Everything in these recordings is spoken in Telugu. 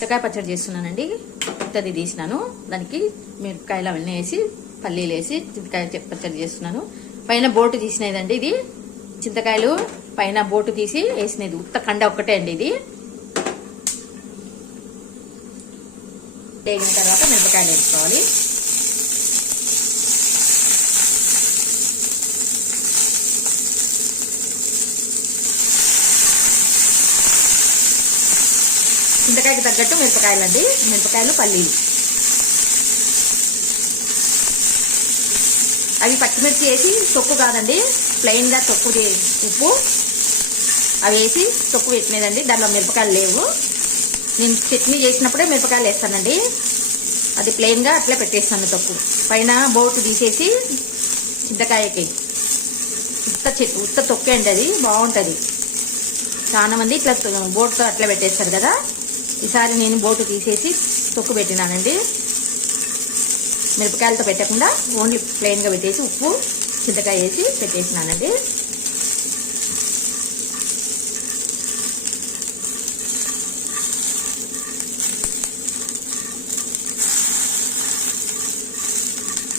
చింతకాయ పచ్చడి చేస్తున్నానండి. కొత్తది తీసినాను. దానికి మిరపకాయలు అవన్నీ వేసి పల్లీలు వేసి చింతకాయ పచ్చడి చేస్తున్నాను. పైన బోటు తీసినదండి ఇది. చింతకాయలు పైన బోటు తీసి వేసినది. ఉత్త కండ ఒక్కటే అండి ఇది. వేగిన తర్వాత మిరపకాయలు వేసుకోవాలి. చింతకాయకి తగ్గట్టు మిరపకాయలు అండి. మిరపకాయలు పల్లీలు అవి పచ్చిమిర్చి వేసి తొక్కు కాదండి, ప్లెయిన్గా తొక్కు ఉప్పు అవి వేసి తొక్కు పెట్టినదండి. దాంట్లో మిరపకాయలు లేవు. నేను చట్నీ చేసినప్పుడే మిరపకాయలు వేస్తానండి. అది ప్లెయిన్గా అట్లా పెట్టేస్తాను తొక్కు. పైన బోటు తీసేసి చింతకాయకి ఉత్త తొక్కే అండి. అది బాగుంటుంది. చాలా మంది ఇట్లా బోటుతో అట్లా పెట్టేస్తారు కదా. ఈసారి నేను బోటు తీసేసి తొక్కు పెట్టినానండి. మిరపకాయలతో పెట్టకుండా ఓన్లీ ప్లెయిన్గా పెట్టేసి ఉప్పు చింతకాయ వేసి పెట్టేసినానండి.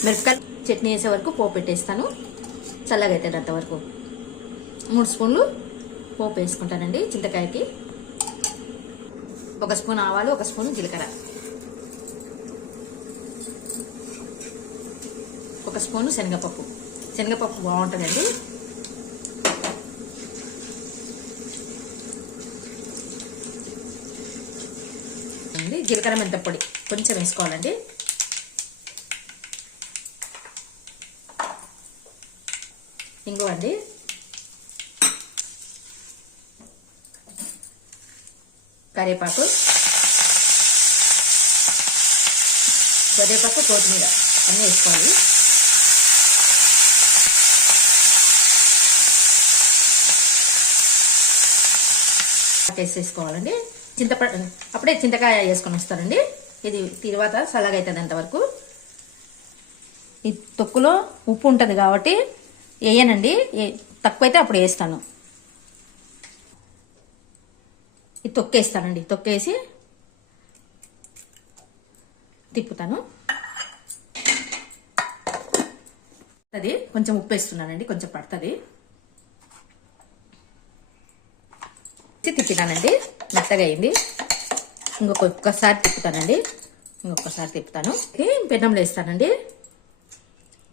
మిరపకాయ చట్నీ వేసే వరకు పోపు పెట్టేస్తాను. చల్లగా అవుతుంది అంతవరకు. 3 స్పూన్లు పోపు వేసుకుంటానండి చింతకాయకి. 1 స్పూన్ ఆవాలు, 1 స్పూన్ జీలకర్ర, 1 స్పూను శనగపప్పు. శనగపప్పు బాగుంటుందండి. జీలకర్ర మెంతపొడి కొంచెం వేసుకోవాలండి. ఇంగువ అండి. కరివేపాకు, కొత్తిమీర అన్నీ వేసుకోవాలి. వేసేసుకోవాలండి. అప్పుడే చింతకాయ వేసుకొని వస్తారండి. ఇది తర్వాత చల్లగా అవుతుంది అంతవరకు. ఈ తొక్కులో ఉప్పు ఉంటుంది కాబట్టి వేయనండి. తక్కువైతే అప్పుడు వేస్తాను. ఈ తొక్కేస్తానండి. తొక్కేసి తిప్పుతాను. అది కొంచెం ఉప్పు వేస్తున్నానండి. కొంచెం పడుతుంది. తిప్పినానండి. మెత్తగా అయింది. ఒక్కసారి తిప్పుతానండి. ఇంకొకసారి తిప్పుతాను. పెనంలో వేస్తానండి.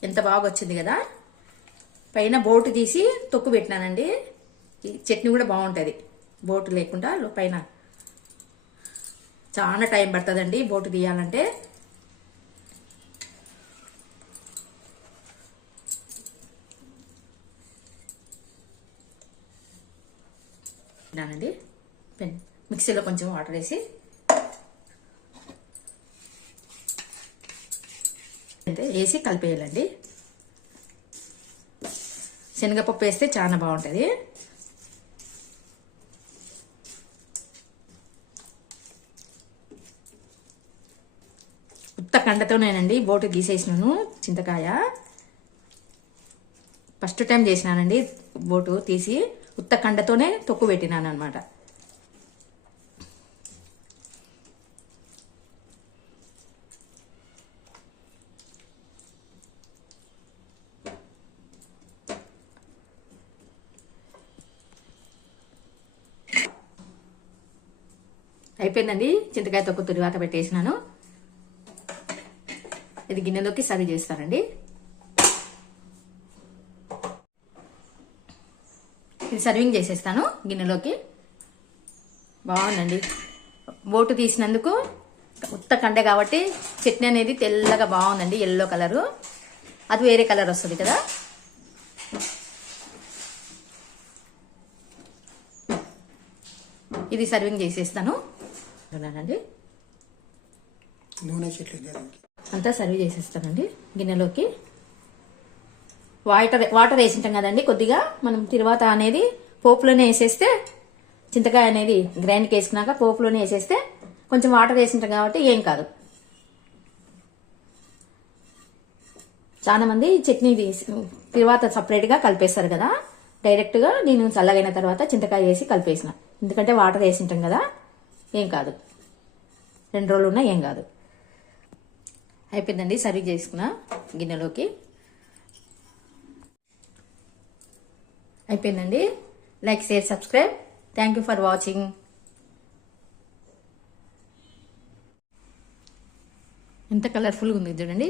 ఎంత బాగా వచ్చింది కదా. పైన బోటు తీసి తొక్కు పెట్టినానండి. ఈ చట్నీ కూడా బాగుంటుంది బోటు లేకుండా. పైన చాలా టైం పడుతుందండి బోటు తీయాలంటే. అండి మిక్సీలో కొంచెం వాటర్ వేసి కలిపేయాలండి. శనగపప్పు వేస్తే చాలా బాగుంటుంది. ఉత్త కండతోనేనండి బోటు గీసేసినాను చింతకాయ. ఫస్ట్ టైం చేసినానండి బోటు తీసి. ఉత్త కండతోనే తొక్కు పెట్టినాను అనమాట. అయిపోయిందండి. చింతకాయ తొక్కు తరువాత పెట్టేసినాను. ఇది గిన్నెలోకి సర్వ్ చేస్తానండి. ఇది సర్వింగ్ చేసేస్తాను గిన్నెలోకి. బాగుందండి. బోటు తీసినందుకు ఉత్త కండే కాబట్టి చట్నీ అనేది తెల్లగా బాగుందండి. Yellow colour. అది వేరే కలర్ వస్తుంది కదా. ఇది సర్వింగ్ చేసేస్తాను అండి. అంతా సర్వ్ చేసేస్తానండి గిన్నెలోకి. వాటర్ వేసింటాం కదండి కొద్దిగా. మనం తర్వాత అనేది పోపులోనే వేసేస్తే, చింతకాయ అనేది గ్రైండ్కి వేసుకున్నాక పోపులోనే వేసేస్తే కొంచెం వాటర్ వేసింటాం కాబట్టి ఏం కాదు. చాలా మంది చట్నీ తర్వాత సపరేట్గా కలిపేస్తారు కదా. డైరెక్ట్గా నేను చల్లగైన తర్వాత చింతకాయ వేసి కలిపేసిన. ఎందుకంటే వాటర్ వేసింటాం కదా, ఏం కాదు. 2 రోజులు ఉన్నా ఏం కాదు. అయిపోయిందండి. సర్వ్ చేసుకున్న గిన్నెలోకి. అయిపోయిందండి. Like, share, subscribe. Thank you for watching. ఎంత కలర్ఫుల్గా ఉంది చూడండి.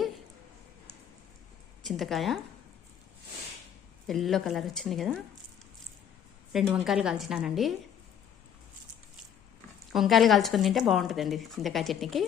చింతకాయ ఎల్లో కలర్ వచ్చింది కదా. 2 వంకాయలు కాల్చినానండి. వంకాయలు కాల్చుకొని తింటే బాగుంటుందండి చింతకాయ చట్నీకి.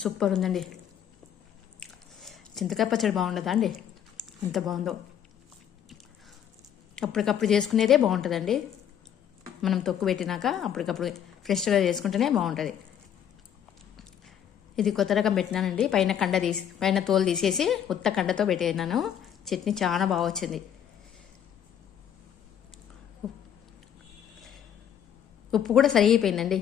సూపర్ ఉందండి. చింతకాయ పచ్చడి బాగుండదా అండి? ఎంత బాగుందో. అప్పటికప్పుడు చేసుకునేదే బాగుంటుందండి. మనం తొక్కు పెట్టినాక అప్పటికప్పుడు ఫ్రెష్గా చేసుకుంటేనే బాగుంటుంది. ఇది కొత్త రకం పెట్టినానండి. పైన తోలు తీసేసి ఉత్త కండతో పెట్టినాను. చట్నీ చాలా బాగా వచ్చింది. ఉప్పు కూడా సరి అయిపోయిందండి.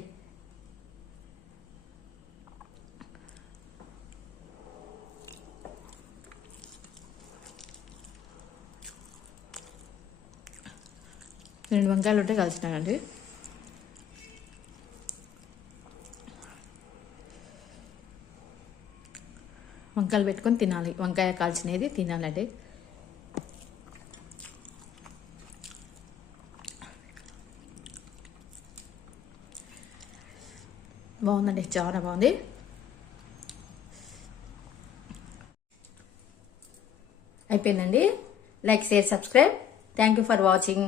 రెండు వంకాయలు ఉంటే కలిసినానండి. వంకాయలు పెట్టుకొని తినాలి. వంకాయ కాల్చినది తినాలండి. బాగుందండి, చాలా బాగుంది. అయిపోయిందండి. Like, share, subscribe. Thank you for watching.